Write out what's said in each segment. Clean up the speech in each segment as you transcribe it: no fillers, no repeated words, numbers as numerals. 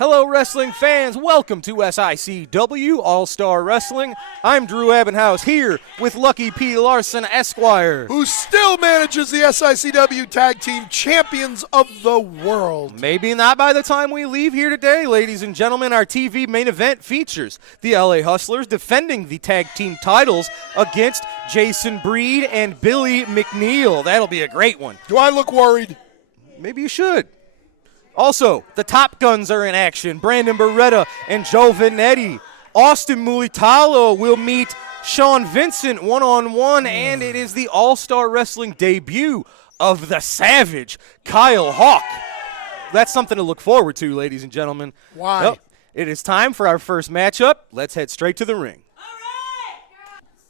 Hello, wrestling fans. Welcome to SICW All-Star Wrestling. I'm Drew Ebenhouse here with Lucky P. Larson, Esquire, who still manages the SICW Tag Team Champions of the World. Maybe not by the time we leave here today, ladies and gentlemen. Our TV main event features the LA Hustlers defending the tag team titles against Jason Breed and Billy McNeil. That'll be a great one. Do I look worried? Maybe you should. Also, the Top Guns are in action. Brandon Beretta and Joe Vanetti. Austin Mulitalo will meet Sean Vincent one-on-one, and it is the All-Star Wrestling debut of the Savage, Kyle Hawk. That's something to look forward to, ladies and gentlemen. Why? Well, it is time for our first matchup. Let's head straight to the ring.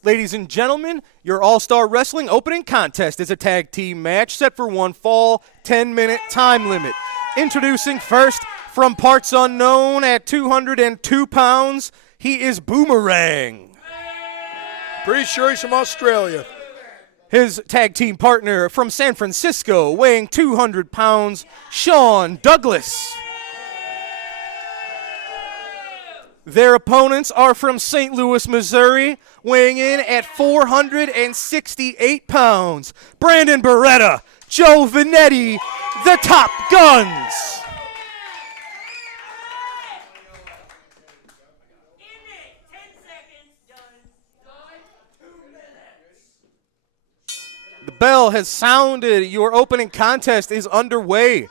Ladies and gentlemen, your All-Star Wrestling opening contest is a tag team match set for one fall, 10-minute time limit. Introducing first, from parts unknown at 202 pounds, he is Boomerang. Pretty sure he's from Australia. His tag team partner from San Francisco, weighing 200 pounds, Sean Douglas. Their opponents are from St. Louis, Missouri, weighing in at 468 pounds, Brandon Beretta, Joe Vanetti, the Top Guns. The bell has sounded. Your opening contest is underway.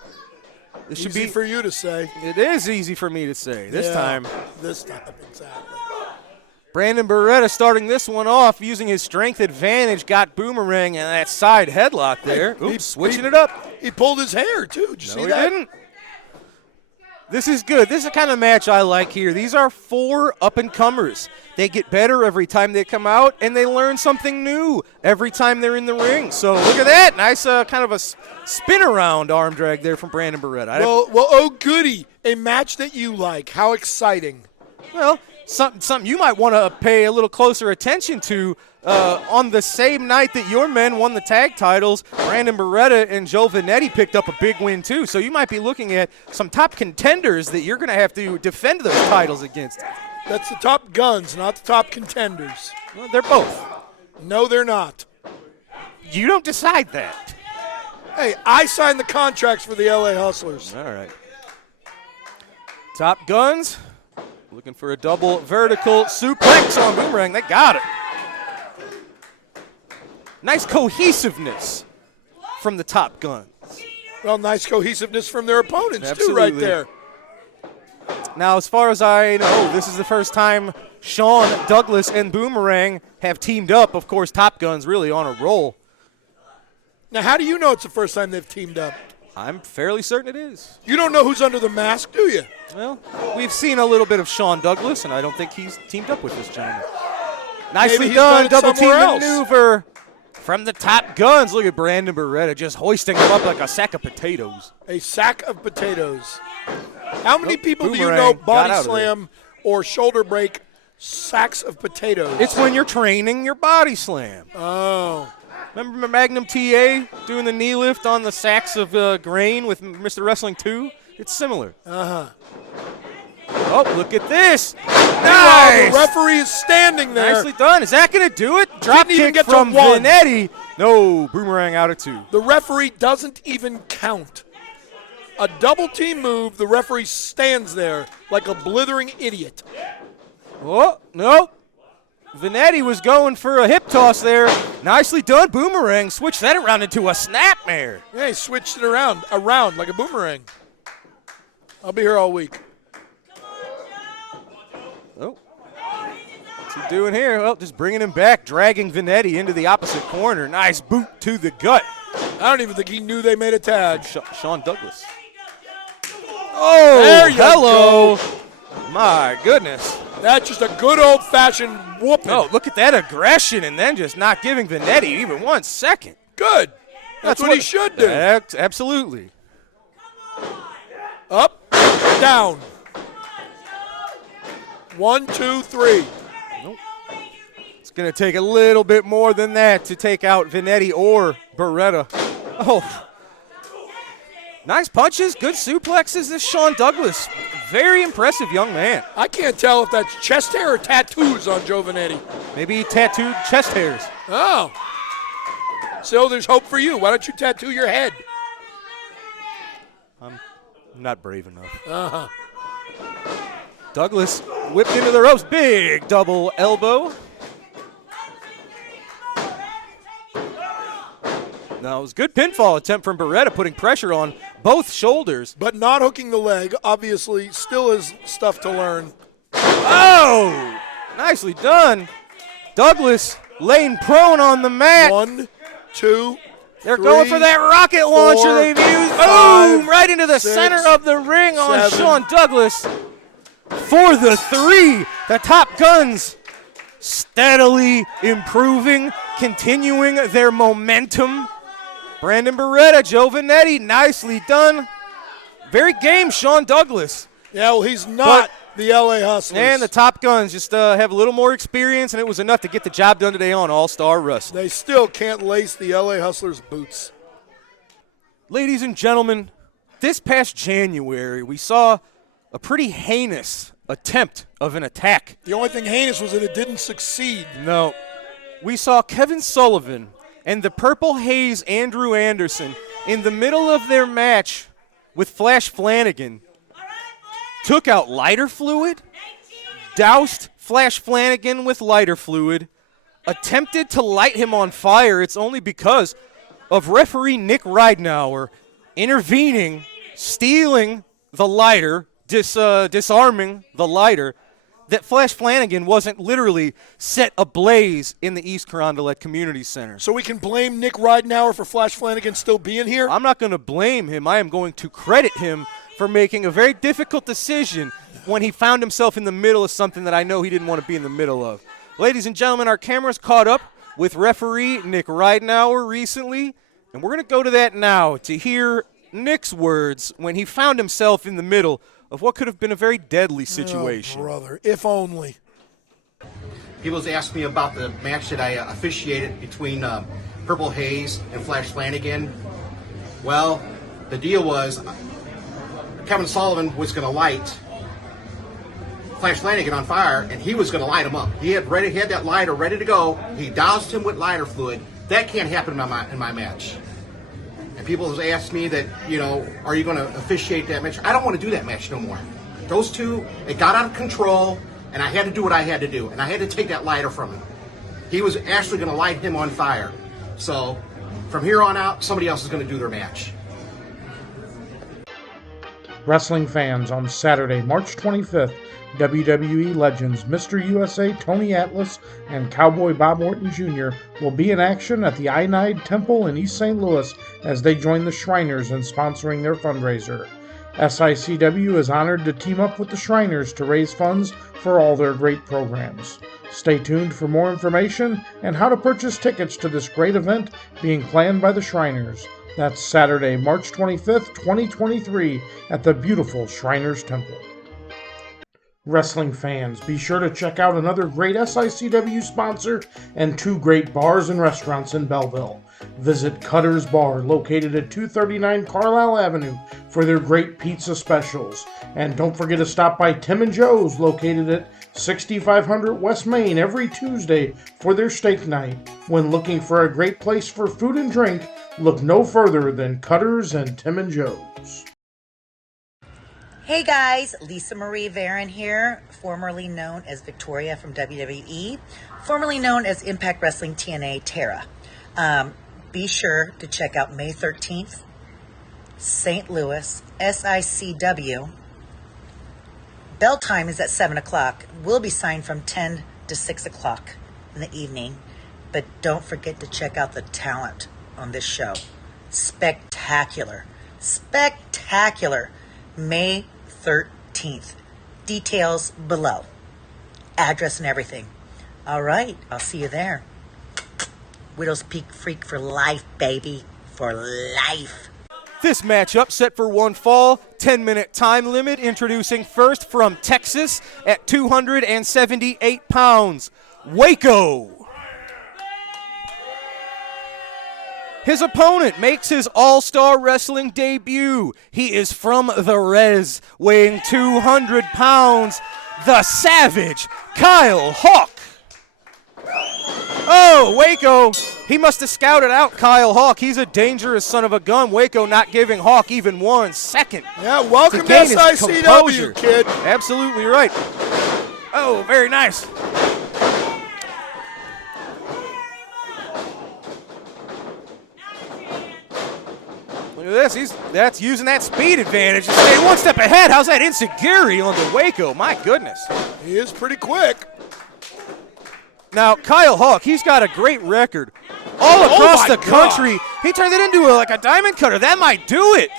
This should be for you to say. It is easy for me to say this time. This time, exactly. Brandon Beretta starting this one off using his strength advantage, got Boomerang and that side headlock there. Oops, switching it up. He pulled his hair, too. Did you see that? He didn't. This is good. This is the kind of match I like here. These are four up-and-comers. They get better every time they come out, and they learn something new every time they're in the ring. So look at that. Nice kind of a spin-around arm drag there from Brandon Beretta. Well, oh, goody. A match that you like. How exciting. Well, something you might want to pay a little closer attention to. On the same night that your men won the tag titles, Brandon Beretta and Joe Vanetti picked up a big win too. So you might be looking at some top contenders that you're going to have to defend those titles against. That's the Top Guns, not the top contenders. Well, they're both. No, they're not. You don't decide that. Hey, I signed the contracts for the LA Hustlers. All right. Top Guns looking for a double vertical suplex on Boomerang. They got it. Nice cohesiveness from the Top Guns. Well, nice cohesiveness from their opponents, Absolutely. too, right there. Now, as far as I know, this is the first time Sean Douglas and Boomerang have teamed up. Of course, Top Gun's really on a roll. Now, how do you know it's the first time they've teamed up? I'm fairly certain it is. You don't know who's under the mask, do you? Well, we've seen a little bit of Sean Douglas, and I don't think he's teamed up with this gentleman. Nicely done, double team maneuver from the Top Guns. Look at Brandon Beretta just hoisting him up like a sack of potatoes. A sack of potatoes. How many people do you Boomerang know body got slam or shoulder break sacks of potatoes? It's when you're training your body slam. Oh. Remember Magnum TA doing the knee lift on the sacks of grain with Mr. Wrestling 2? It's similar. Uh-huh. Oh, look at this. Nice. The referee is standing there. Nicely done. Is that going to do it? Drop Didn't even kick get to from one. Vanetti. No, Boomerang out of two. The referee doesn't even count. A double team move, the referee stands there like a blithering idiot. Oh, no. Vanetti was going for a hip toss there. Nicely done. Boomerang switched that around into a snapmare. Yeah, he switched it around like a boomerang. I'll be here all week. Oh. What's he doing here? Well, just bringing him back, dragging Vanetti into the opposite corner. Nice boot to the gut. I don't even think he knew they made a tag. Sean Douglas. Oh, there you hello. go. My goodness. That's just a good old-fashioned whooping. Oh, look at that aggression and then just not giving Vanetti even 1 second. Good. That's what he should do. Absolutely. Up, down. 1, 2, 3. Nope. It's going to take a little bit more than that to take out Vanetti or Beretta. Oh. Nice punches, good suplexes. This Sean Douglas, Very impressive young man. I can't tell if that's chest hair or tattoos on Giovanetti. Maybe he tattooed chest hairs. Oh. So there's hope for you. Why don't you tattoo your head? I'm not brave enough. Uh-huh. Douglas whipped into the ropes. Big double elbow. No, it was a good pinfall attempt from Beretta, putting pressure on both shoulders. But not hooking the leg, obviously, still is stuff to learn. Oh! Nicely done. Douglas laying prone on the mat. 1, 2, They're 3, going for that rocket launcher 4, they've used. 5, Boom! Right into the 6, center of the ring on 7. Sean Douglas. For the 3, the Top Guns steadily improving, continuing their momentum. Brandon Beretta, Giovanetti, nicely done. Very game, Sean Douglas. Yeah, well, he's not the LA Hustlers. And the Top Guns just have a little more experience, and it was enough to get the job done today on All-Star Wrestling. They still can't lace the LA Hustlers' boots. Ladies and gentlemen, this past January, we saw a pretty heinous attempt of an attack. The only thing heinous was that it didn't succeed. No. We saw Kevin Sullivan and the Purple Haze Andrew Anderson in the middle of their match with Flash Flanagan took out lighter fluid, doused Flash Flanagan with lighter fluid, attempted to light him on fire. It's only because of referee Nick Ridenour intervening, stealing the lighter, disarming the lighter, that Flash Flanagan wasn't literally set ablaze in the East Carondelet Community Center. So we can blame Nick Ridenour for Flash Flanagan still being here? I'm not going to blame him. I am going to credit him for making a very difficult decision when he found himself in the middle of something that I know he didn't want to be in the middle of. Ladies and gentlemen, our cameras caught up with referee Nick Ridenour recently, and we're going to go to that now to hear Nick's words when he found himself in the middle of what could have been a very deadly situation. Oh, brother, if only. People asked me about the match that I officiated between Purple Haze and Flash Flanagan. Well, the deal was Kevin Sullivan was going to light Flash Flanagan on fire, and he was going to light him up. He had that lighter ready to go. He doused him with lighter fluid. That can't happen in my match. And people have asked me that, are you going to officiate that match? I don't want to do that match no more. Those two, it got out of control, and I had to do what I had to do. And I had to take that lighter from him. He was actually going to light him on fire. So from here on out, somebody else is going to do their match. Wrestling fans, on Saturday, March 25th, WWE legends Mr. USA Tony Atlas and Cowboy Bob Orton Jr. will be in action at the Ionide Temple in East St. Louis as they join the Shriners in sponsoring their fundraiser. SICW is honored to team up with the Shriners to raise funds for all their great programs. Stay tuned for more information and how to purchase tickets to this great event being planned by the Shriners. That's Saturday, March 25th, 2023 at the beautiful Shriners Temple. Wrestling fans, be sure to check out another great SICW sponsor and 2 great bars and restaurants in Belleville. Visit Cutter's Bar, located at 239 Carlisle Avenue, for their great pizza specials. And don't forget to stop by Tim and Joe's, located at 6500 West Main, every Tuesday for their steak night. When looking for a great place for food and drink, look no further than Cutter's and Tim and Joe's. Hey guys, Lisa Marie Varon here, formerly known as Victoria from WWE, formerly known as Impact Wrestling TNA Tara. Be sure to check out May 13th, St. Louis, SICW. Bell time is at 7 o'clock. We'll be signed from 10 to 6 o'clock in the evening. But don't forget to check out the talent on this show. Spectacular. Spectacular. May 13th. Details below. Address and everything. All right, I'll see you there. Widow's Peak Freak for life, baby. For life. This matchup set for one fall, 10-minute time limit, introducing first from Texas at 278 pounds, Waco. His opponent makes his All-Star Wrestling debut. He is from the Res, weighing 200 pounds, the Savage, Kyle Hawk. Oh, Waco, he must have scouted out Kyle Hawk. He's a dangerous son of a gun. Waco not giving Hawk even 1 second. Yeah, welcome to gain his SICW, composure. kid. Absolutely right. Oh, very nice. Look at this. That's using that speed advantage to stay 1 step ahead. How's that insecurity on the Waco? My goodness. He is pretty quick. Now, Kyle Hawk, he's got a great record all across the country. He turned it into like a diamond cutter. That might do it.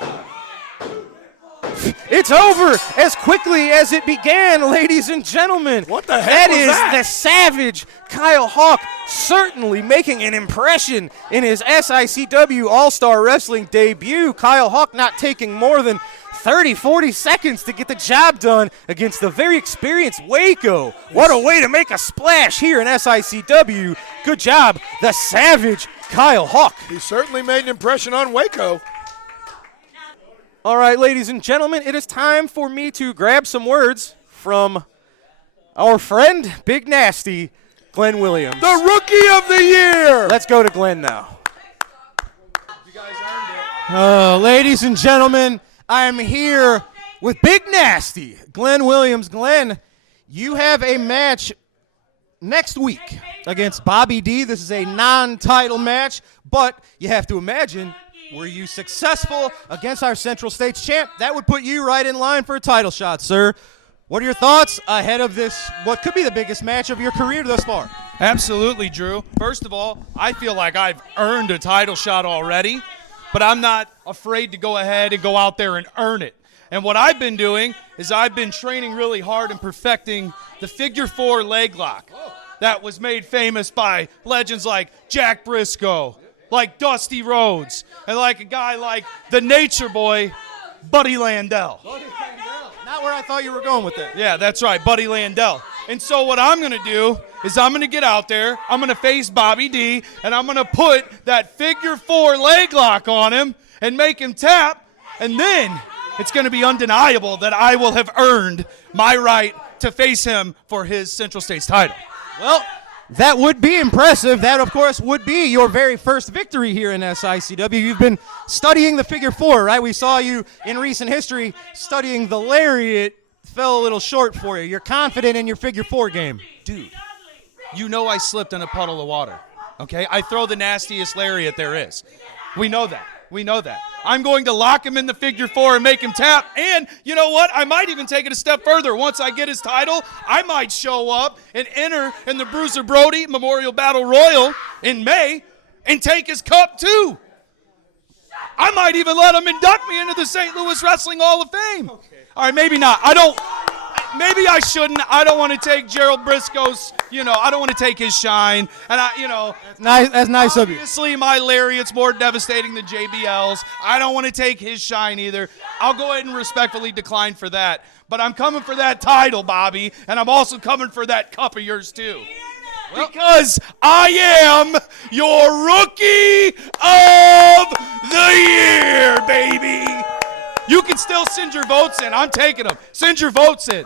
It's over as quickly as it began, ladies and gentlemen. What the heck was that? That is the Savage Kyle Hawk, certainly making an impression in his SICW All-Star Wrestling debut. Kyle Hawk not taking more than 30, 40 seconds to get the job done against the very experienced Waco. What a way to make a splash here in SICW. Good job, the Savage Kyle Hawk. He certainly made an impression on Waco. All right, ladies and gentlemen, it is time for me to grab some words from our friend, Big Nasty, Glenn Williams. The Rookie of the Year. Let's go to Glenn now. You guys earned it. Ladies and gentlemen, I am here with Big Nasty, Glenn Williams. Glenn, you have a match next week against Bobby D. This is a non-title match, but you have to imagine, were you successful against our Central States champ, that would put you right in line for a title shot, sir. What are your thoughts ahead of this, what could be the biggest match of your career thus far? Absolutely, Drew. First of all, I feel like I've earned a title shot already, but I'm not afraid to go ahead and go out there and earn it. And what I've been doing is I've been training really hard and perfecting the figure 4 leg lock that was made famous by legends like Jack Briscoe, like Dusty Rhodes, and like a guy like the Nature Boy, Buddy Landell. Not where I thought you were going with that. Yeah, that's right, Buddy Landell. And so what I'm going to do is I'm going to get out there, I'm going to face Bobby D, and I'm going to put that figure 4 leg lock on him and make him tap, and then it's going to be undeniable that I will have earned my right to face him for his Central States title. Well, that would be impressive. That, of course, would be your very first victory here in SICW. You've been studying the figure 4, right? We saw you in recent history studying the lariat. Fell a little short for you. You're confident in your figure 4 game. Dude, you know I slipped in a puddle of water, okay? I throw the nastiest lariat there is. We know that. We know that. I'm going to lock him in the figure 4 and make him tap. And you know what? I might even take it a step further. Once I get his title, I might show up and enter in the Bruiser Brody Memorial Battle Royal in May and take his cup too. I might even let him induct me into the St. Louis Wrestling Hall of Fame. Okay. All right, maybe not. Maybe I shouldn't. I don't want to take Gerald Briscoe's, I don't want to take his shine. And That's nice of you. Obviously, my lariat's more devastating than JBL's. I don't want to take his shine either. I'll go ahead and respectfully decline for that. But I'm coming for that title, Bobby, and I'm also coming for that cup of yours too. Because I am your Rookie of the Year, baby. You can still send your votes in. I'm taking them. Send your votes in.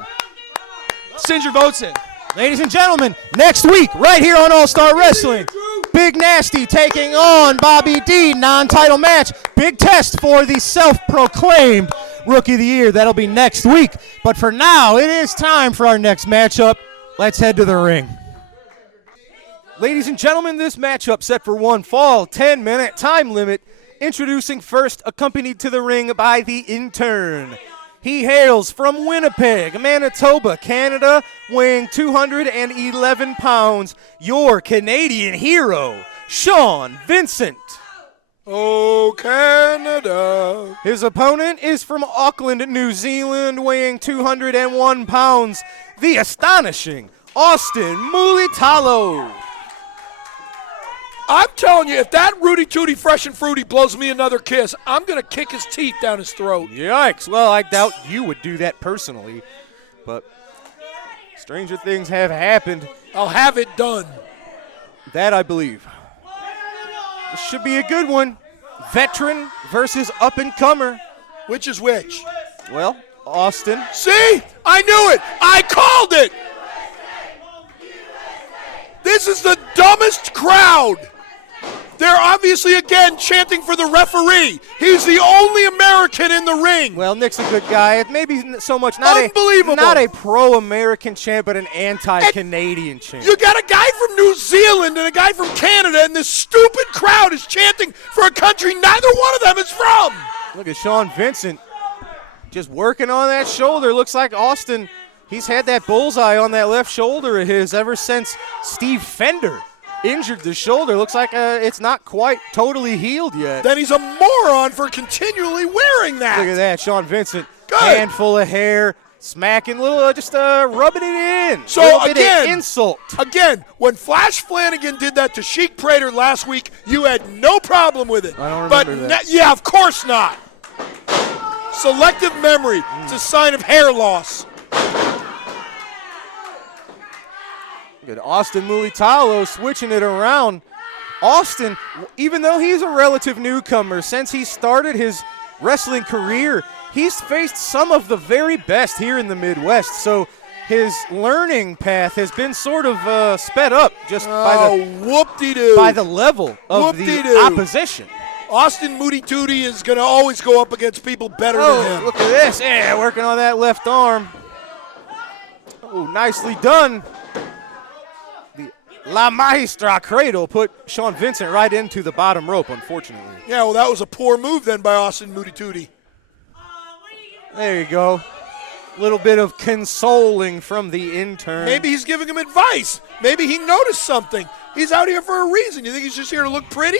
Send your votes in. Ladies and gentlemen, next week, right here on All-Star Wrestling, Big Nasty taking on Bobby D, non-title match. Big test for the self-proclaimed Rookie of the Year. That'll be next week. But for now, it is time for our next matchup. Let's head to the ring. Ladies and gentlemen, this matchup set for one fall, 10-minute time limit. Introducing first, accompanied to the ring by the intern. He hails from Winnipeg, Manitoba, Canada, weighing 211 pounds, your Canadian hero, Sean Vincent. Oh, Canada. His opponent is from Auckland, New Zealand, weighing 201 pounds, the astonishing Austin Mulitalo. I'm telling you, if that Rudy Tooty Fresh and Fruity blows me another kiss, I'm going to kick his teeth down his throat. Yikes. Well, I doubt you would do that personally, but stranger things have happened. I'll have it done. That I believe. This should be a good one. Veteran versus up-and-comer. Which is which? Well, Austin. See? I knew it. I called it. This is the dumbest crowd. They're obviously, again, chanting for the referee. He's the only American in the ring. Well, Nick's a good guy. Maybe so much Unbelievable. not a pro-American chant, but an anti-Canadian chant. You got a guy from New Zealand and a guy from Canada, and this stupid crowd is chanting for a country neither one of them is from. Look at Sean Vincent just working on that shoulder. Looks like Austin, he's had that bullseye on that left shoulder of his ever since Steve Fender injured the shoulder. Looks like it's not quite totally healed yet. Then he's a moron for continually wearing that. Look at that, Sean Vincent. Good. Handful of hair, smacking, little, just rubbing it in. So little bit again, of insult. Again, when Flash Flanagan did that to Sheik Prater last week, you had no problem with it. I don't but remember that. Yeah, of course not. Selective memory. It's a sign of hair loss. Good. Austin Mulitalo switching it around. Austin, even though he's a relative newcomer, since he started his wrestling career, he's faced some of the very best here in the Midwest. So his learning path has been sort of sped up just whoop-de-doo. by the level of the Whoop-de-doo. opposition. Austin Moody Tootie is going to always go up against people better than him. Look at this. Yeah, working on that left arm. Oh, nicely done. The La Maestra Cradle put Sean Vincent right into the bottom rope, unfortunately. Yeah, well, that was a poor move then by Austin Moody Tootie. There you go. A little bit of consoling from the intern. Maybe he's giving him advice. Maybe he noticed something. He's out here for a reason. You think he's just here to look pretty?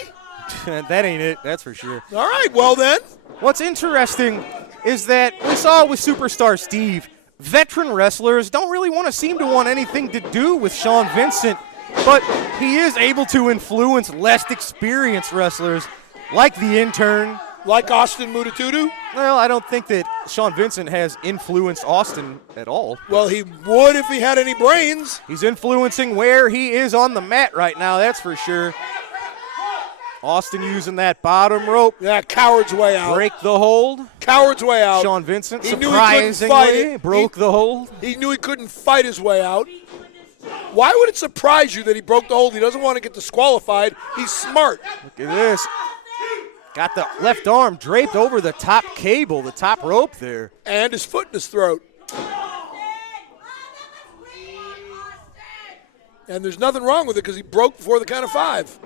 That ain't it, that's for sure. All right, well then. What's interesting is that we saw with Superstar Steve, veteran wrestlers don't really seem to want anything to do with Sean Vincent, but he is able to influence less experienced wrestlers like the intern. Like Austin Mutatudu? Well, I don't think that Sean Vincent has influenced Austin at all. Well, he would if he had any brains. He's influencing where he is on the mat right now, that's for sure. Austin using that bottom rope. Yeah, coward's way out. Break the hold. Coward's way out. Sean Vincent He knew he couldn't fight surprisingly it. broke the hold. He knew he couldn't fight his way out. Why would it surprise you that he broke the hold? He doesn't want to get disqualified. He's smart. Look at this. Got the left arm draped over the top cable, the top rope there. And his foot in his throat. And there's nothing wrong with it because he broke before the count of 5.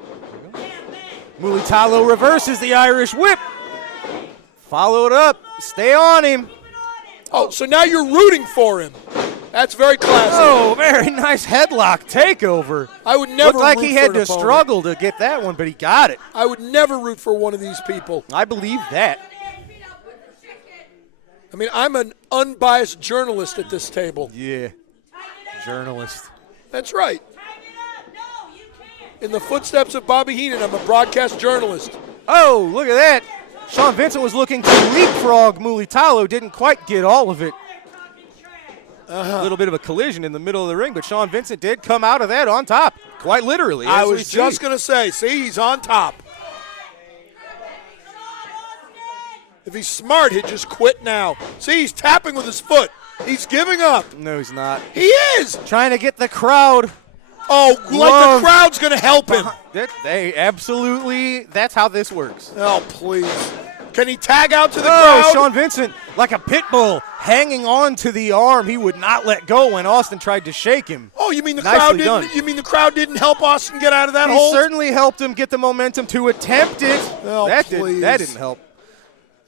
Mulitalo reverses the Irish whip. Follow it up. Stay on him. Oh, so now you're rooting for him. That's very classy. Oh, very nice headlock takeover. I would never Looked like root he for had an to opponent. struggle to get that one, but he got it. I would never root for one of these people. I believe that. I mean, I'm an unbiased journalist at this table. Yeah. Journalist. That's right. In the footsteps of Bobby Heenan, I'm a broadcast journalist. Oh, look at that. Sean Vincent was looking to leapfrog Mulitalo, didn't quite get all of it. A little bit of a collision in the middle of the ring, but Sean Vincent did come out of that on top, quite literally. I as we was see. just going to say, see, he's on top. If he's smart, he'd just quit now. See, he's tapping with his foot. He's giving up. No, he's not. He is. Trying to get the crowd. Oh, like the crowd's going to help him. They absolutely, that's how this works. Oh, please. Can he tag out to the Oh, crowd? Sean Vincent, like a pit bull, hanging on to the arm. He would not let go when Austin tried to shake him. Oh, you mean the Nicely crowd didn't? done. You mean the crowd didn't help Austin get out of that He hole? certainly helped him get the momentum to attempt it. Oh, that please. didn't help.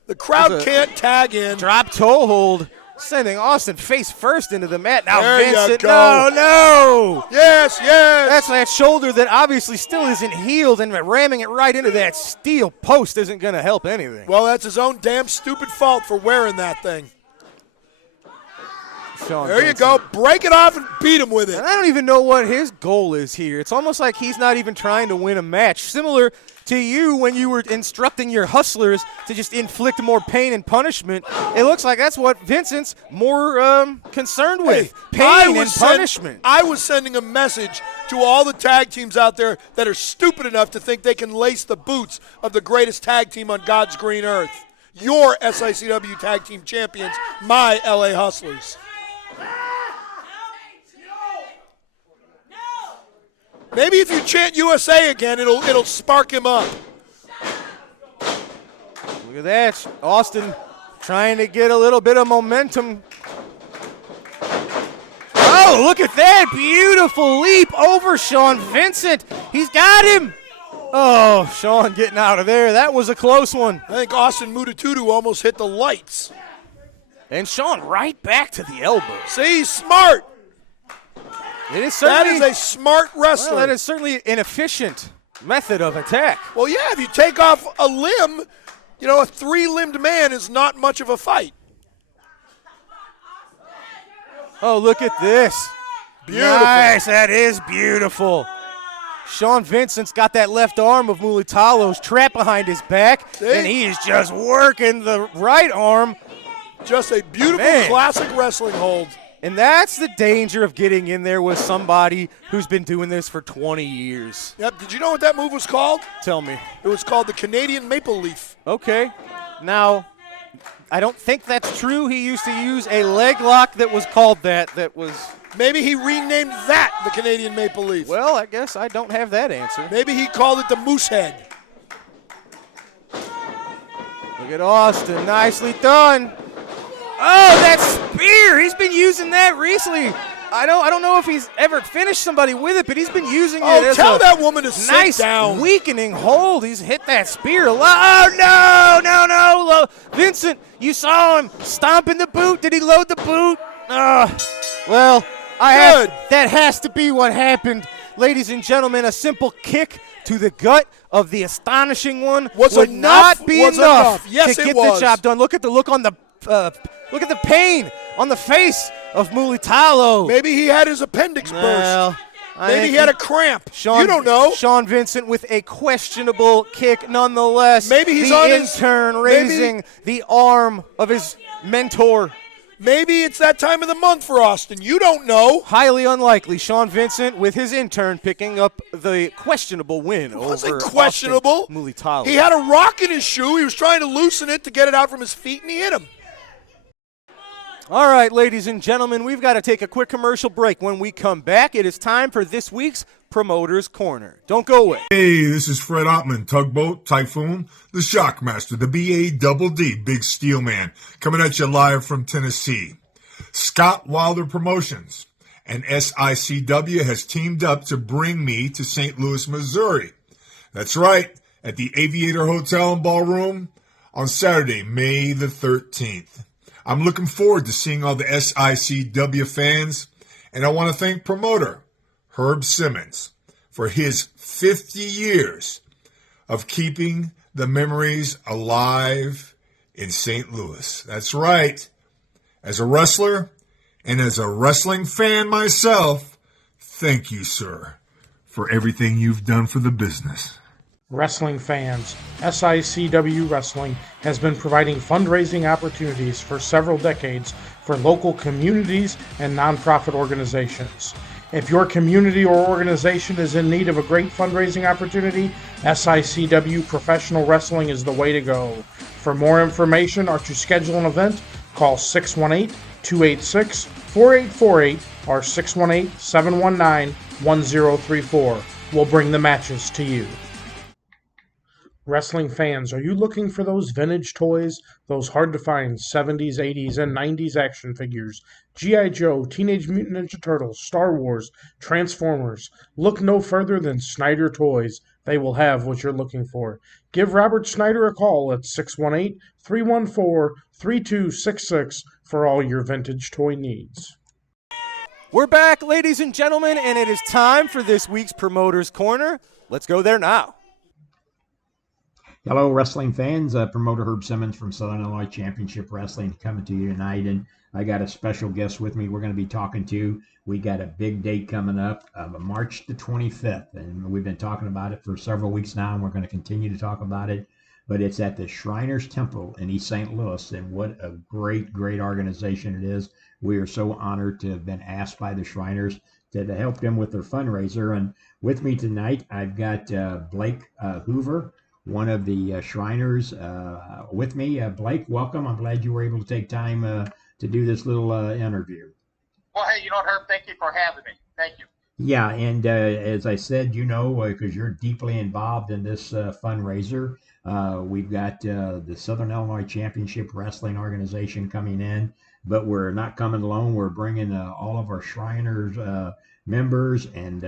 The crowd There's a can't tag in. Drop toe hold, sending Austin face first into the mat. Now There you Vincent, go. no. Yes, yes. That's that shoulder that obviously still isn't healed, and ramming it right into that steel post isn't going to help anything. Well, that's his own damn stupid fault for wearing that thing. Sean There you Vincent. go. Break it off and beat him with it. And I don't even know what his goal is here. It's almost like he's not even trying to win a match. Similar to you when you were instructing your hustlers to just inflict more pain and punishment. It looks like that's what Vincent's more concerned with. Hey, Pain and punishment. I was sending a message to all the tag teams out there that are stupid enough to think they can lace the boots of the greatest tag team on God's green earth. Your SICW tag team champions, my LA Hustlers. Maybe if you chant USA again, it'll spark him up. Look at that. Austin trying to get a little bit of momentum. Oh, look at that. Beautiful leap over Sean Vincent. He's got him. Oh, Sean getting out of there. That was a close one. I think Austin Mutatudu almost hit the lights. And Sean right back to the elbow. See, he's smart. It is certainly, that is a smart wrestler. Well, that is certainly an efficient method of attack. Well, yeah, if you take off a limb, a 3-limbed man is not much of a fight. Oh, look at this. Beautiful. Nice, that is beautiful. Sean Vincent's got that left arm of Mulitalo's trapped behind his back, See? and he is just working the right arm. Just a beautiful classic wrestling hold. And that's the danger of getting in there with somebody who's been doing this for 20 years. Yep. Did you know what that move was called? Tell me. It was called the Canadian Maple Leaf. Okay. Now, I don't think that's true. He used to use a leg lock that was called that. That was. Maybe he renamed that the Canadian Maple Leaf. Well, I guess I don't have that answer. Maybe he called it the Moose Head. Look at Austin. Nicely done. Oh, that spear! He's been using that recently. I don't know if he's ever finished somebody with it, but he's been using it as tell a that woman to sit nice down. Weakening hold. He's hit that spear a lot. Oh, no. Vincent, you saw him stomping the boot. Did he load the boot? Well, that has to be what happened. Ladies and gentlemen, a simple kick to the gut of the astonishing one would not be enough to get the job done. Look at the look on the look at the pain on the face of Mulitalo. Maybe he had his appendix burst. Maybe he had a cramp. You don't know. Sean Vincent with a questionable kick nonetheless. Maybe he's the on intern raising the arm of his mentor. Maybe it's that time of the month for Austin. You don't know. Highly unlikely. Sean Vincent with his intern picking up the questionable win over questionable. Austin Mulitalo. He had a rock in his shoe. He was trying to loosen it to get it out from his feet, and he hit him. All right, ladies and gentlemen, we've got to take a quick commercial break. When we come back, it is time for this week's Promoter's Corner. Don't go away. Hey, this is Fred Ottman, Tugboat, Typhoon, the Shockmaster, the B.A.D.D., Big Steel Man, coming at you live from Tennessee. Scott Wilder Promotions and SICW has teamed up to bring me to St. Louis, Missouri. That's right, at the Aviator Hotel and Ballroom on Saturday, May the 13th. I'm looking forward to seeing all the SICW fans, and I want to thank promoter Herb Simmons for his 50 years of keeping the memories alive in St. Louis. That's right. As a wrestler and as a wrestling fan myself, thank you, sir, for everything you've done for the business. Wrestling fans, SICW Wrestling has been providing fundraising opportunities for several decades for local communities and nonprofit organizations. If your community or organization is in need of a great fundraising opportunity, SICW Professional Wrestling is the way to go. For more information or to schedule an event, call 618-286-4848 or 618-719-1034. We'll bring the matches to you. Wrestling fans, are you looking for those vintage toys, those hard-to-find 70s, 80s, and 90s action figures? G.I. Joe, Teenage Mutant Ninja Turtles, Star Wars, Transformers. Look no further than Snyder Toys. They will have what you're looking for. Give Robert Snyder a call at 618-314-3266 for all your vintage toy needs. We're back, ladies and gentlemen, and it is time for this week's Promoter's Corner. Let's go there now. Hello, wrestling fans. Promoter Herb Simmons from Southern Illinois Championship Wrestling coming to you tonight, and I got a special guest with me we're going to be talking to. We got a big date coming up, March the 25th, and we've been talking about it for several weeks now, and we're going to continue to talk about it, but it's at the Shriners Temple in East St. Louis, and what a great, great organization it is. We are so honored to have been asked by the Shriners to help them with their fundraiser. And with me tonight, I've got Blake Hoover, one of the Shriners, with me. Blake, welcome. I'm glad you were able to take time to do this little interview. Well, hey, Herb, thank you for having me. Thank you. Yeah, and as I said, because you're deeply involved in this fundraiser, we've got the Southern Illinois Championship Wrestling Organization coming in, but we're not coming alone. We're bringing all of our Shriners members and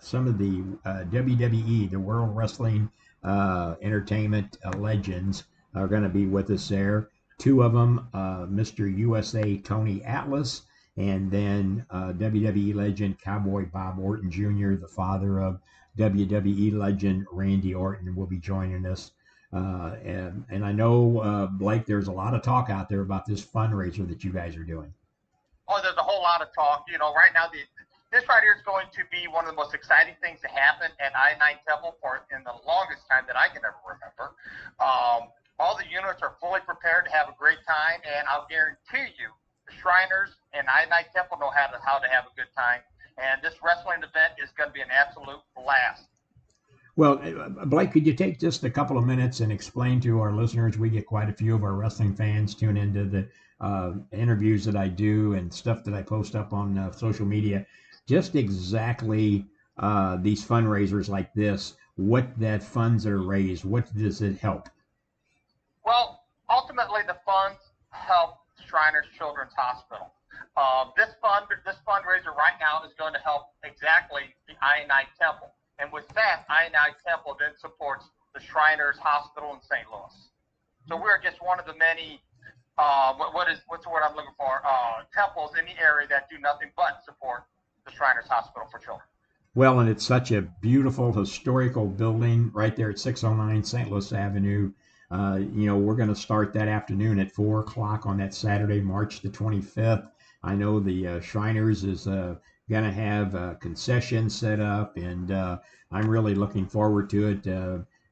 some of the WWE, the World Wrestling Entertainment legends, are going to be with us there. Two of them, Mr. USA Tony Atlas, and then WWE legend Cowboy Bob Orton Jr., the father of WWE legend Randy Orton, will be joining us. And I know, Blake, there's a lot of talk out there about this fundraiser that you guys are doing. Oh, there's a whole lot of talk. Right now, this right here is going to be one of the most exciting things to happen at I-9 Temple in the longest time that I can ever remember. All the units are fully prepared to have a great time, and I'll guarantee you, the Shriners and I-9 Temple know how to have a good time, and this wrestling event is going to be an absolute blast. Well, Blake, could you take just a couple of minutes and explain to our listeners? We get quite a few of our wrestling fans tune into the interviews that I do and stuff that I post up on social media. Just exactly these fundraisers like this, what that funds are raised, what does it help? Well, ultimately, the funds help Shriners Children's Hospital. This fundraiser right now is going to help exactly the I-9 Temple. And with that, I-9 Temple then supports the Shriners Hospital in St. Louis. So we're just one of the many, what's the word I'm looking for, temples in the area that do nothing but support the Shriners Hospital for Children. Well, and it's such a beautiful historical building right there at 609 St. Louis Avenue. We're going to start that afternoon at 4 o'clock on that Saturday, March the 25th. I know the Shriners is going to have concessions set up, and I'm really looking forward to it.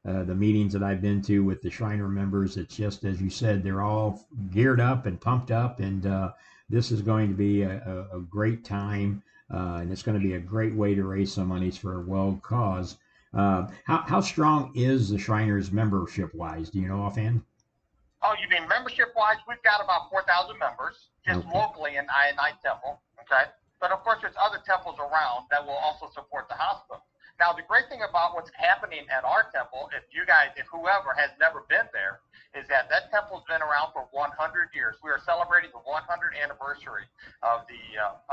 The meetings that I've been to with the Shriner members, it's just, as you said, they're all geared up and pumped up, and this is going to be a great time, and it's going to be a great way to raise some monies for a world cause. How strong is the Shriners membership-wise? Do you know offhand? Oh, you mean membership-wise? We've got about 4,000 members just locally in I-9 Temple, okay? But, of course, there's other temples around that will also support the hospital. Now, the great thing about what's happening at our temple, if whoever has never been there, is that temple's been around for 100 years. We are celebrating the 100th anniversary of the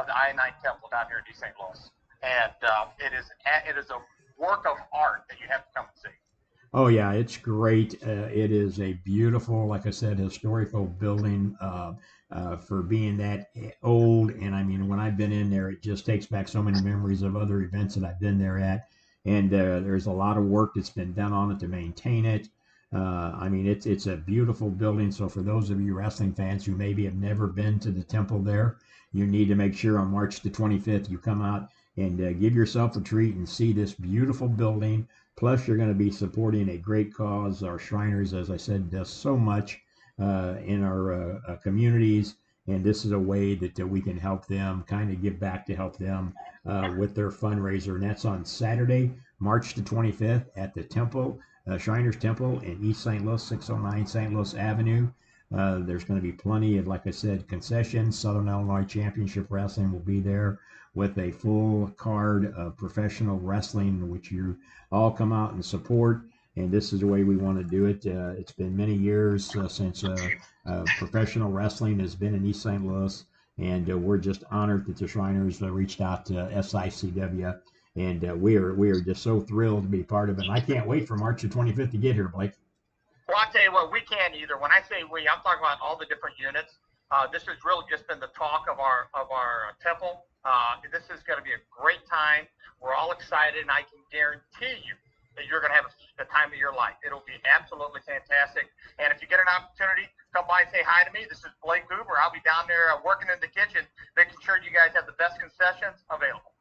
I-9 Temple down here in East St. Louis. And it is a work of art that you have to come and see. Oh, yeah, it's great. It is a beautiful, like I said, historical building for being that old. And I mean, when I've been in there, it just takes back so many memories of other events that I've been there at. And there's a lot of work that's been done on it to maintain it. It's a beautiful building. So for those of you wrestling fans who maybe have never been to the temple there, you need to make sure on March the 25th you come out and give yourself a treat and see this beautiful building. Plus, you're going to be supporting a great cause. Our Shriners, as I said, does so much in our communities, and this is a way that we can help them, kind of give back to help them with their fundraiser. And that's on Saturday, March the 25th at the Temple, Shriners Temple in East St. Louis, 609 St. Louis Avenue. There's going to be plenty of, like I said, concessions. Southern Illinois Championship Wrestling will be there with a full card of professional wrestling, which you all come out and support. And this is the way we want to do it. It's been many years since professional wrestling has been in East St. Louis, and we're just honored that the Shriners reached out to SICW, and we are just so thrilled to be part of it. And I can't wait for March the 25th to get here, Blake. Well, I'll tell you what, we can't either. When I say we, I'm talking about all the different units. This has really just been the talk of our temple. This is going to be a great time. We're all excited, and I can guarantee you that you're going to have the time of your life. It'll be absolutely fantastic. And if you get an opportunity, come by and say hi to me. This is Blake Hoover. I'll be down there working in the kitchen, making sure you guys have the best concessions available.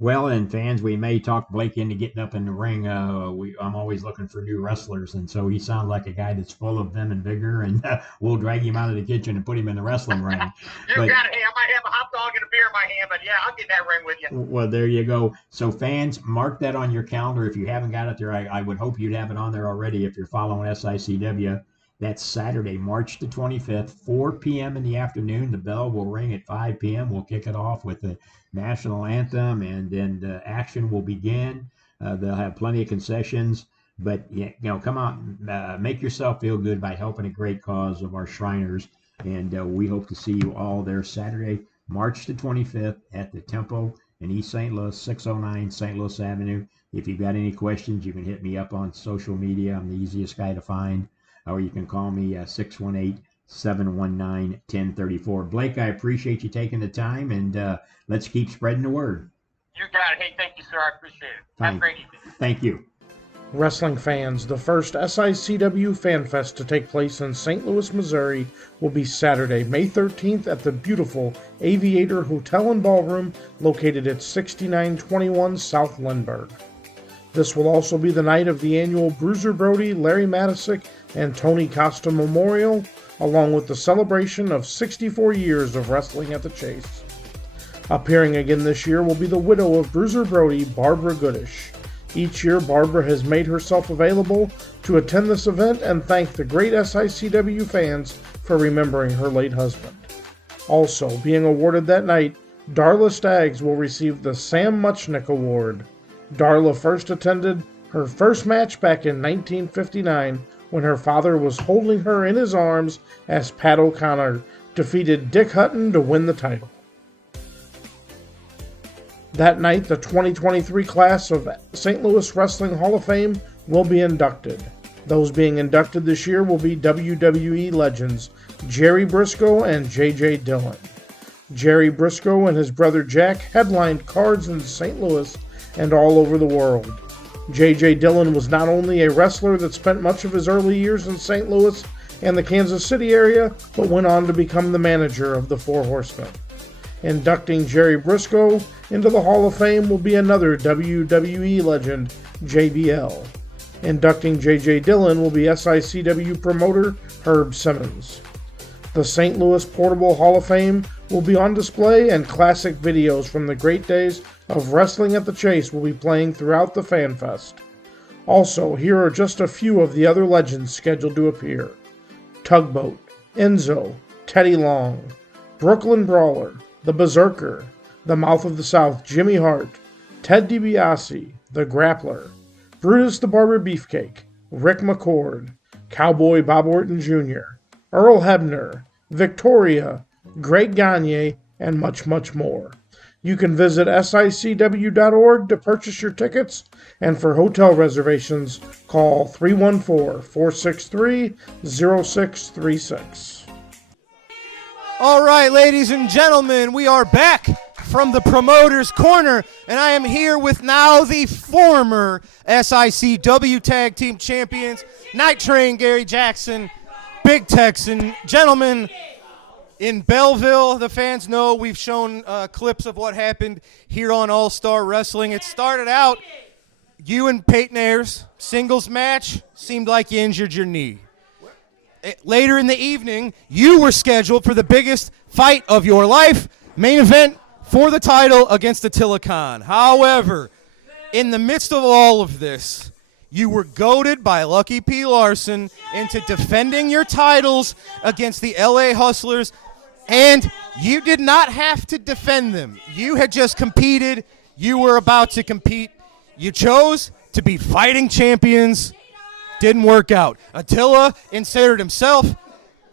Well, and fans, we may talk Blake into getting up in the ring. I'm always looking for new wrestlers, and so he sounds like a guy that's full of vim and vigor, and we'll drag him out of the kitchen and put him in the wrestling ring. You got it. Hey, I might have a hot dog and a beer in my hand, but yeah, I'll get in that ring with you. Well, there you go. So fans, mark that on your calendar. If you haven't got it there, I would hope you'd have it on there already if you're following SICW. That's Saturday, March the 25th, 4 p.m. in the afternoon. The bell will ring at 5 p.m. We'll kick it off with the national anthem, and then the action will begin. They'll have plenty of concessions, but come on, make yourself feel good by helping a great cause of our Shriners, and we hope to see you all there Saturday, March the 25th at the Temple in East St. Louis, 609 St. Louis Avenue. If you've got any questions, you can hit me up on social media. I'm the easiest guy to find, or you can call me 618-719-1034. Blake, I appreciate you taking the time, and let's keep spreading the word. You got it. Hey, thank you, sir. I appreciate it. Have a great evening. Thank you. Wrestling fans, the first SICW Fan Fest to take place in St. Louis, Missouri will be Saturday, May 13th at the beautiful Aviator Hotel and Ballroom located at 6921 South Lindbergh. This will also be the night of the annual Bruiser Brody, Larry Matisick, and Tony Costa Memorial, along with the celebration of 64 years of wrestling at the Chase. Appearing again this year will be the widow of Bruiser Brody, Barbara Goodish. Each year, Barbara has made herself available to attend this event and thank the great SICW fans for remembering her late husband. Also, being awarded that night, Darla Staggs will receive the Sam Muchnick Award. Darla first attended her first match back in 1959 when her father was holding her in his arms as Pat O'Connor defeated Dick Hutton to win the title. That night, the 2023 class of St. Louis Wrestling Hall of Fame will be inducted. Those being inducted this year will be WWE legends Jerry Briscoe and J.J. Dillon. Jerry Briscoe and his brother Jack headlined cards in St. Louis and all over the world. J.J. Dillon was not only a wrestler that spent much of his early years in St. Louis and the Kansas City area, but went on to become the manager of the Four Horsemen. Inducting Jerry Briscoe into the Hall of Fame will be another WWE legend, JBL. Inducting J.J. Dillon will be SICW promoter Herb Simmons. The St. Louis Portable Hall of Fame will be on display, and classic videos from the great days of wrestling at the Chase will be playing throughout the Fan Fest. Also, here are just a few of the other legends scheduled to appear: Tugboat, Enzo, Teddy Long, Brooklyn Brawler, The Berserker, The Mouth of the South, Jimmy Hart, Ted DiBiase, The Grappler, Brutus the Barber Beefcake, Rick McCord, Cowboy Bob Orton Jr., Earl Hebner, Victoria, Greg Gagne, and much, much more. You can visit SICW.org to purchase your tickets, and for hotel reservations, call 314-463-0636. All right, ladies and gentlemen, we are back from the promoter's corner, and I am here with now the former SICW Tag Team Champions, Night Train Gary Jackson, Big Texan. Gentlemen, in Belleville, the fans know we've shown clips of what happened here on All-Star Wrestling. It started out, you and Peyton Ayers, singles match, seemed like you injured your knee. Later in the evening, you were scheduled for the biggest fight of your life, main event for the title against Attila Khan. However, in the midst of all of this, you were goaded by Lucky P. Larson into defending your titles against the LA Hustlers, and you did not have to defend them. You had just competed. You were about to compete. You chose to be fighting champions. Didn't work out. Attila inserted himself,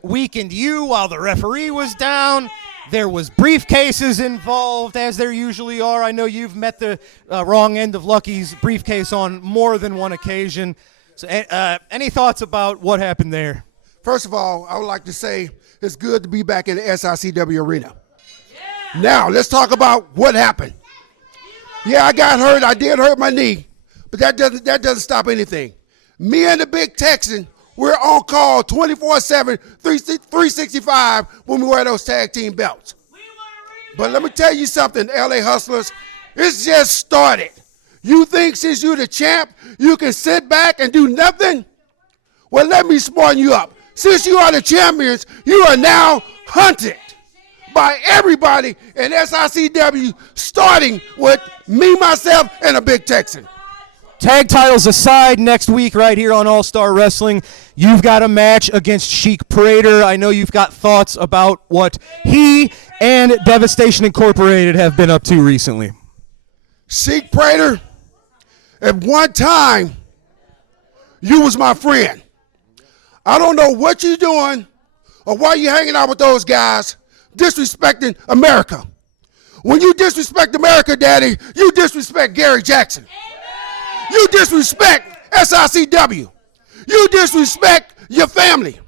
weakened you while the referee was down. There was briefcases involved, as there usually are. I know you've met the wrong end of Lucky's briefcase on more than one occasion. So, any thoughts about what happened there? First of all, I would like to say it's good to be back in the SICW arena. Yeah. Now, let's talk about what happened. Yeah, I got hurt. I did hurt my knee, but that doesn't stop anything. Me and the Big Texan, we're on call 24/7, 365 when we wear those tag team belts. But let me tell you something, LA Hustlers, It's just started. You think since you're the champ, you can sit back and do nothing? Well, let me smarten you up. Since you are the champions, you are now hunted by everybody in SICW, starting with me, myself, and a Big Texan. Tag titles aside, next week right here on All Star Wrestling, you've got a match against Sheik Prater. I know you've got thoughts about what he and Devastation Incorporated have been up to recently. Sheik Prater, at one time, you was my friend. I don't know what you're doing or why you're hanging out with those guys disrespecting America. When you disrespect America, Daddy, you disrespect Gary Jackson. You disrespect SICW. You disrespect your family.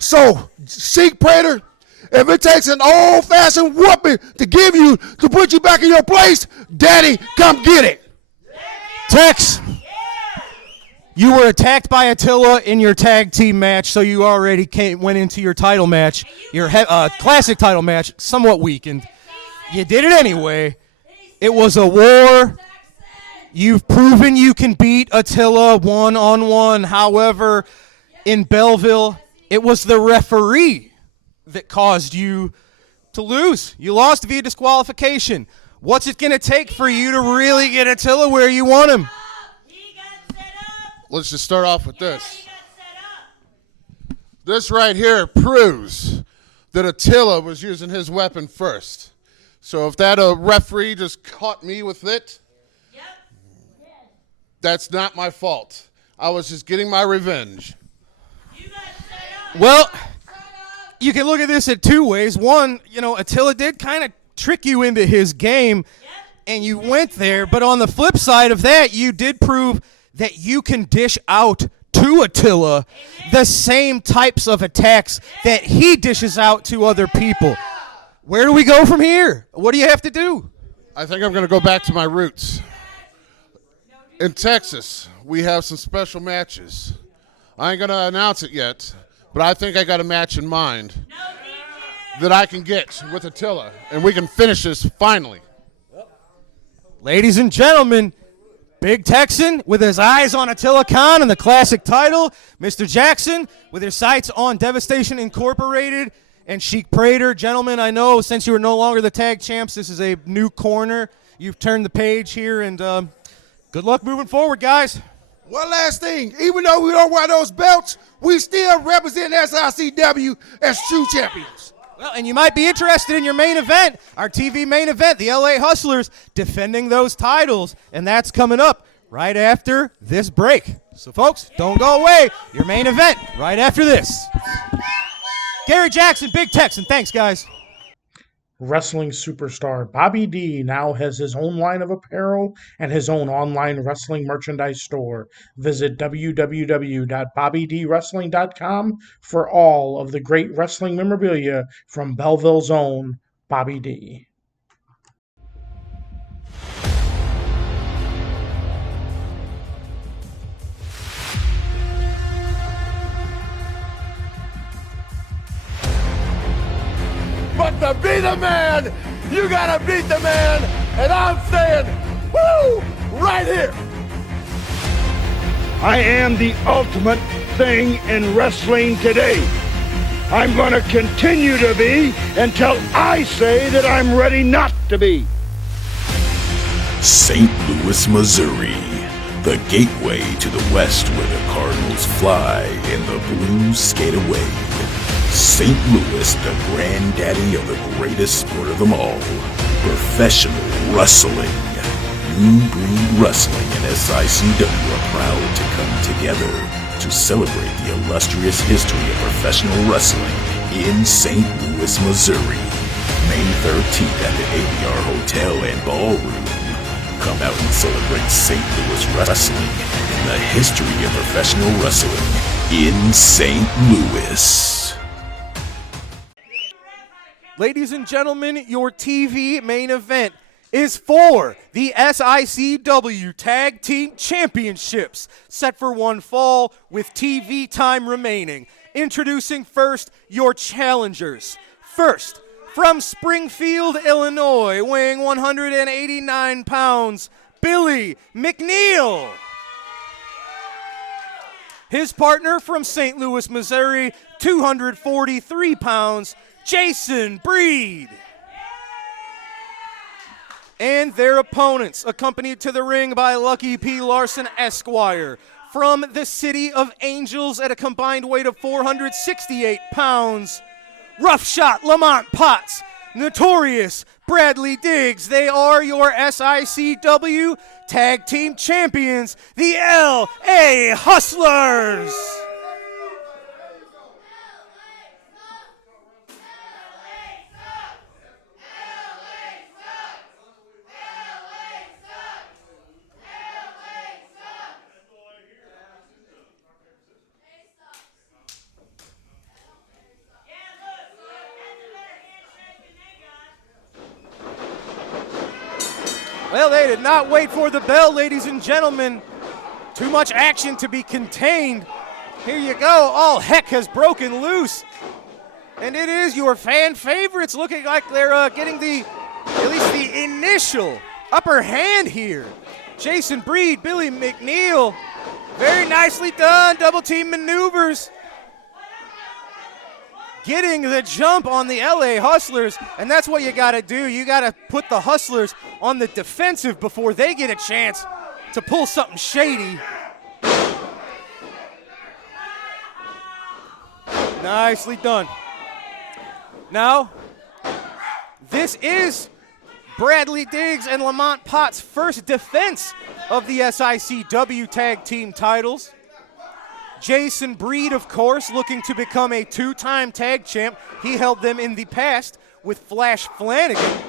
So, Sheik Prater, if it takes an old-fashioned whooping to give you, to put you back in your place, Daddy, come get it. Tex, you were attacked by Attila in your tag team match, so you already went into your title match, your classic title match, somewhat weak, and you did it anyway. It was a war. You've proven you can beat Attila one-on-one. However, in Belleville, it was the referee that caused you to lose. You lost via disqualification. What's it going to take for you to really get Attila where you want him? Let's just start off with this. This right here proves that Attila was using his weapon first. So if that referee just caught me with it, that's not my fault. I was just getting my revenge. Well, you can look at this in two ways. One, Attila did kind of trick you into his game, and you went there. But on the flip side of that, you did prove that you can dish out to Attila the same types of attacks that he dishes out to other people. Where do we go from here? What do you have to do? I think I'm going to go back to my roots. In Texas, we have some special matches. I ain't going to announce it yet, but I think I got a match in mind that I can get with Attila, and we can finish this finally. Ladies and gentlemen, Big Texan with his eyes on Attila Khan and the classic title. Mr. Jackson with his sights on Devastation Incorporated and Sheik Prater. Gentlemen, I know since you are no longer the tag champs, this is a new corner. You've turned the page here, and good luck moving forward, guys. One last thing. Even though we don't wear those belts, we still represent SICW as true champions. Well, and you might be interested in your main event, our TV main event, the LA Hustlers, defending those titles. And that's coming up right after this break. So, folks, don't go away. Your main event right after this. Gary Jackson, Big Texan. Thanks, guys. Wrestling superstar Bobby D now has his own line of apparel and his own online wrestling merchandise store. Visit www.bobbydwrestling.com for all of the great wrestling memorabilia from Belleville's own Bobby D. But to be the man, you gotta beat the man, and I'm saying, woo, right here. I am the ultimate thing in wrestling today. I'm gonna continue to be until I say that I'm ready not to be. St. Louis, Missouri, the gateway to the West where the Cardinals fly and the Blues skate away. St. Louis, the granddaddy of the greatest sport of them all, professional wrestling. New Breed Wrestling and SICW are proud to come together to celebrate the illustrious history of professional wrestling in St. Louis, Missouri. May 13th at the ABR Hotel and Ballroom. Come out and celebrate St. Louis wrestling and the history of professional wrestling in St. Louis. Ladies and gentlemen, your TV main event is for the SICW Tag Team Championships, set for one fall with TV time remaining. Introducing first your challengers. First, from Springfield, Illinois, weighing 189 pounds, Billy McNeil. His partner from St. Louis, Missouri, 243 pounds, Jason Breed. And their opponents, accompanied to the ring by Lucky P. Larson, Esquire, from the City of Angels at a combined weight of 468 pounds, Rough Shot Lamont Potts, Notorious Bradley Diggs. They are your SICW Tag Team Champions, the LA Hustlers. Well, they did not wait for the bell, ladies and gentlemen. Too much action to be contained. Here you go. All heck has broken loose. And it is your fan favorites looking like they're getting at least the initial upper hand here. Jason Breed, Billy McNeil. Very nicely done. Double team maneuvers. Getting the jump on the LA Hustlers, and that's what you got to do. You got to put the Hustlers on the defensive before they get a chance to pull something shady. Nicely done. Now, this is Bradley Diggs and Lamont Potts' first defense of the SICW Tag Team titles. Jason Breed, of course, looking to become a two-time tag champ. He held them in the past with Flash Flanagan.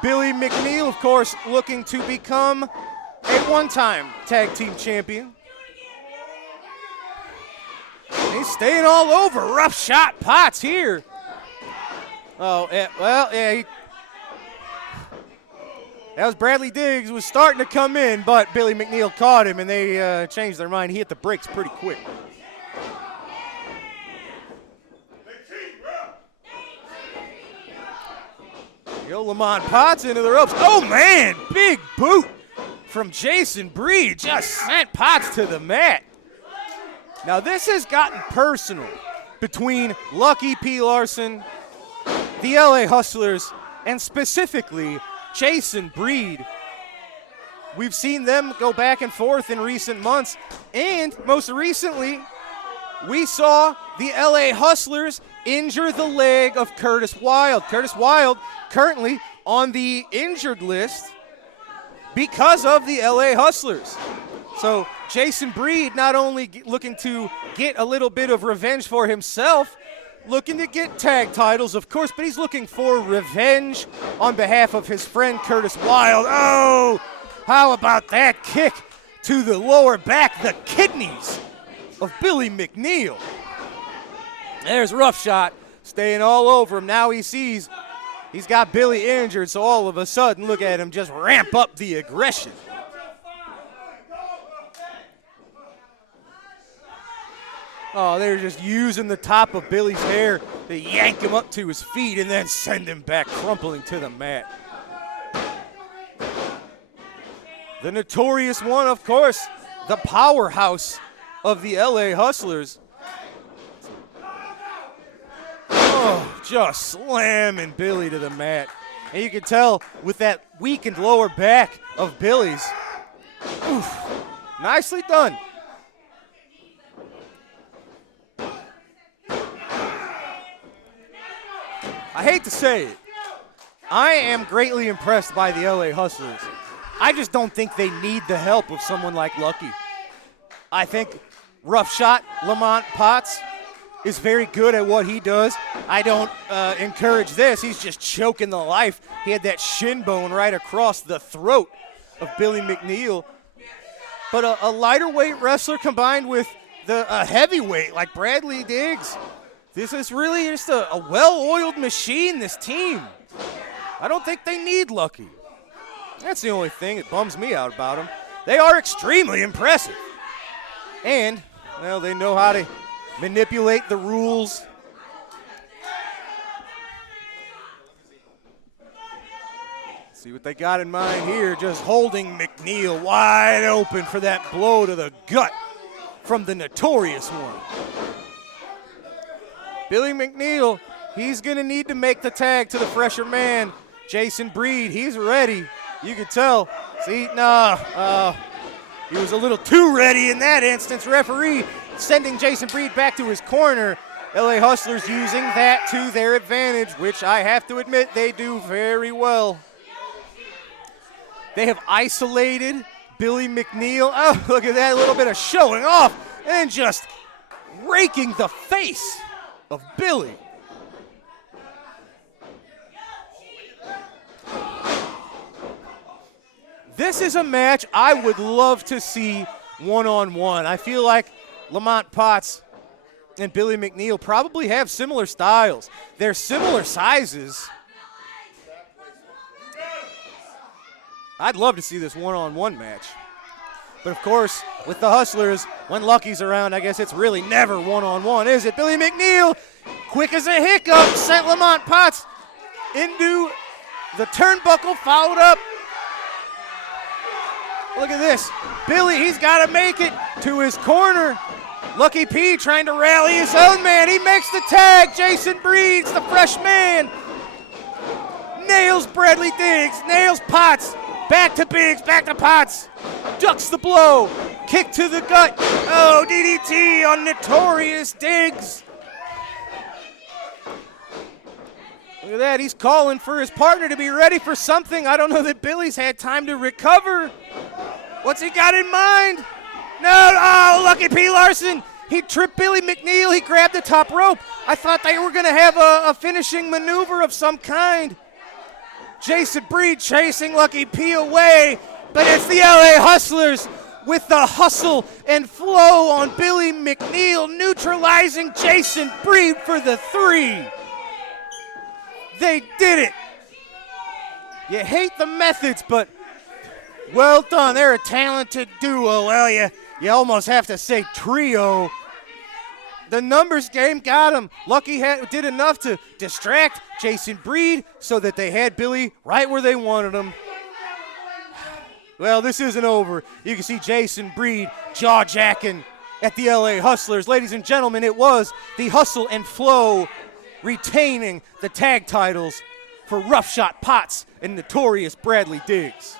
Billy McNeil, of course, looking to become a one-time tag team champion. He's staying all over Rough Shot Potts here. Oh, yeah, well, yeah, that was Bradley Diggs, was starting to come in, but Billy McNeil caught him, and they changed their mind. He hit the brakes pretty quick. Yo, Lamont Potts into the ropes. Oh, man, big boot from Jason Breed. Just sent Potts to the mat. Now, this has gotten personal between Lucky P. Larson, the LA Hustlers, and specifically Jason Breed. We've seen them go back and forth in recent months, and most recently, we saw the LA Hustlers injure the leg of Curtis Wilde. Curtis Wilde currently on the injured list because of the LA Hustlers. So Jason Breed not only looking to get a little bit of revenge for himself, looking to get tag titles, of course, but he's looking for revenge on behalf of his friend Curtis Wilde. Oh, how about that kick to the lower back, the kidneys of Billy McNeil. There's Rough Shot staying all over him. Now he sees he's got Billy injured, so all of a sudden, look at him just ramp up the aggression. Oh, they're just using the top of Billy's hair to yank him up to his feet and then send him back crumpling to the mat. The Notorious One, of course, the powerhouse of the LA Hustlers. Oh, just slamming Billy to the mat. And you can tell with that weakened lower back of Billy's. Oof, nicely done. I hate to say it, I am greatly impressed by the LA Hustlers. I just don't think they need the help of someone like Lucky. I think Rough Shot Lamont Potts is very good at what he does. I don't encourage this. He's just choking the life. He had that shin bone right across the throat of Billy McNeil. But a lighter weight wrestler combined with a heavyweight like Bradley Diggs, this is really just a well-oiled machine, this team. I don't think they need Lucky. That's the only thing that bums me out about them. They are extremely impressive. And, well, they know how to manipulate the rules. See what they got in mind here, just holding McNeil wide open for that blow to the gut from the Notorious One. Billy McNeil, he's going to need to make the tag to the fresher man, Jason Breed. He's ready. You could tell. See, he was a little too ready in that instance. Referee sending Jason Breed back to his corner. LA Hustlers using that to their advantage, which I have to admit they do very well. They have isolated Billy McNeil. Oh, look at that, a little bit of showing off and just raking the face of Billy. This is a match I would love to see one-on-one. I feel like Lamont Potts and Billy McNeil probably have similar styles. They're similar sizes. I'd love to see this one-on-one match. But of course, with the Hustlers, when Lucky's around, I guess it's really never one-on-one, is it? Billy McNeil, quick as a hiccup, sent Lamont Potts into the turnbuckle, followed up. Look at this. Billy, he's got to make it to his corner. Lucky P trying to rally his own man. He makes the tag. Jason Breed's the fresh man. Nails Bradley Diggs. Nails Potts. Back to Biggs. Back to Potts. Ducks the blow. Kick to the gut. Oh, DDT on Notorious Diggs. Look at that. He's calling for his partner to be ready for something. I don't know that Billy's had time to recover. What's he got in mind? No, oh, Lucky P. Larson. He tripped Billy McNeil. He grabbed the top rope. I thought they were going to have a finishing maneuver of some kind. Jason Breed chasing Lucky P away, but it's the LA Hustlers with the hustle and flow on Billy McNeil, neutralizing Jason Breed for the 3. They did it. You hate the methods, but well done. They're a talented duo. Well, you almost have to say trio. The numbers game got him. Lucky did enough to distract Jason Breed so that they had Billy right where they wanted him. Well, this isn't over. You can see Jason Breed jaw-jacking at the LA Hustlers. Ladies and gentlemen, it was the Hustle and Flow retaining the tag titles for Roughshot Potts and Notorious Bradley Diggs.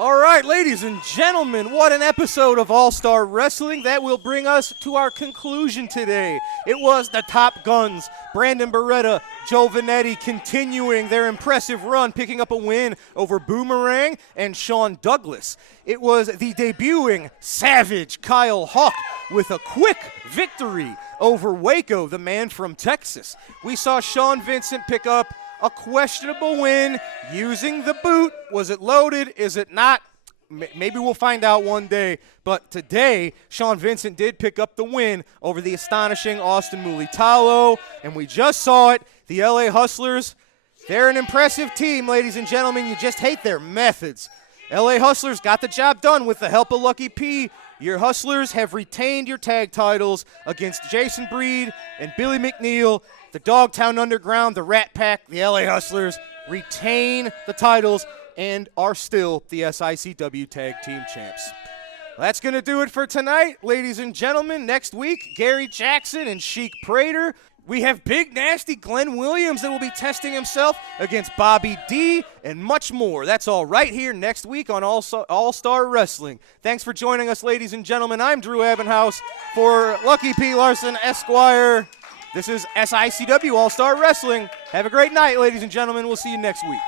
All right, ladies and gentlemen, what an episode of All-Star Wrestling. That will bring us to our conclusion today. It was the Top Guns, Brandon Beretta, Joe Vanetti, continuing their impressive run, picking up a win over Boomerang and Sean Douglas. It was the debuting Savage Kyle Hawk with a quick victory over Waco, the man from Texas. We saw Sean Vincent pick up a questionable win using the boot. Was it loaded? Is it not? Maybe we'll find out one day. But today, Sean Vincent did pick up the win over the astonishing Austin Mulitalo. And we just saw it. The LA Hustlers, they're an impressive team, ladies and gentlemen. You just hate their methods. LA Hustlers got the job done with the help of Lucky P. Your Hustlers have retained your tag titles against Jason Breed and Billy McNeil. The Dogtown Underground, the Rat Pack, the LA Hustlers retain the titles and are still the SICW Tag Team Champs. That's going to do it for tonight, ladies and gentlemen. Next week, Gary Jackson and Sheik Prater. We have Big Nasty Glenn Williams that will be testing himself against Bobby D and much more. That's all right here next week on All-Star Wrestling. Thanks for joining us, ladies and gentlemen. I'm Drew Ebenhouse for Lucky P. Larson, Esquire. This is SICW All-Star Wrestling. Have a great night, ladies and gentlemen. We'll see you next week.